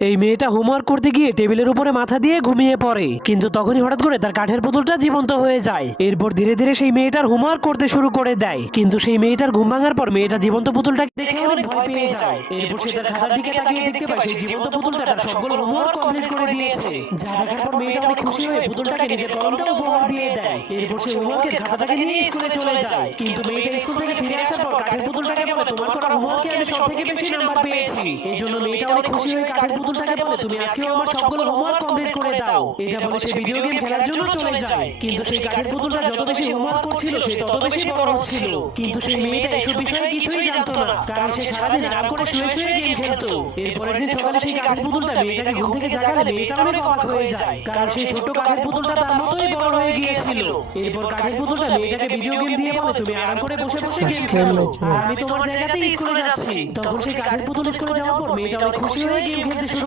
এই মেয়েটা হোমওয়ার্ক করতে গিয়ে টেবিলের উপরে মাথা দিয়ে ঘুমিয়ে পড়ে, কিন্তু তখনই হঠাৎ করে তার কাঠের পুতুলটা জীবন্ত হয়ে যায়। এরপর ধীরে ধীরে সেই মেয়েটার হোমওয়ার্ক করতে শুরু করে দেয়, কিন্তু সেই মেয়েটার ঘুম ভাঙার পর মেয়েটা জীবন্ত পুতুলটা দেখে অনেক ভয় পেয়ে যায়। এরপর সে তার খাতার দিকে তাকিয়ে দেখতে পায় সেই জীবন্ত পুতুলটা তার সবগুলো হোমওয়ার্ক কমপ্লিট করে দিয়েছে। যা দেখার পর মেয়েটা অনেক খুশি হয়ে পুতুলটাকে নিজের কলমটা উপহার দিয়ে দেয়। এরপর সে হোমওয়ার্কের খাতাটাকে নিয়ে স্কুলে চলে যায়, কিন্তু মেয়েটা স্কুল থেকে ফিরে আসার পর কাঠের পুতুলটাকে বলে, তোমার করা হোমওয়ার্কে আমি সবথেকে বেশি নাম্বার পেয়েছি। এই জন্য মেয়েটা অনেক খুশি হয়ে কাঠের পুতুলটাকে বলে, তুমি আজকেও আমার সবগুলো হোমওয়ার্ক কমপ্লিট করে দাও। এটা বলে সে ভিডিও গেম খেলার জন্য চলে যায়, কিন্তু সেই কাঠের পুতুলটা যত বেশি হোমওয়ার্ক করছিল সে তত বেশি বড় হচ্ছিল। কিন্তু সেই মেয়েটা এসব বিষয়ে কিছুই জানতো না, কারণ সে সারাদিন আরাম করে শুয়ে শুয়ে গেম খেলতো। এরপরের দিন সকালে সেই কাঠের পুতুলটা মেয়েটাকে ঘুম থেকে জাগালে মেয়েটা অনেক অবাক হয়ে যায়, কারণ সেই ছোট্ট কাঠের পুতুলটা তার মতোই বড় হয়ে গিয়েছিল। এরপর কাঠের পুতুলটা মেয়েটাকে ভিডিও গেম দিয়ে বলে, তুমি আরাম করে বসে বসে গেম খেলো, আর আমি তোমার জায়গাতেই স্কুলে যাচ্ছি। তখন সেই কাঠের পুতুল স্কুলে যাওয়ার পর মেয়েটা অনেক খুশি হয়ে গেম খেলতে শুরু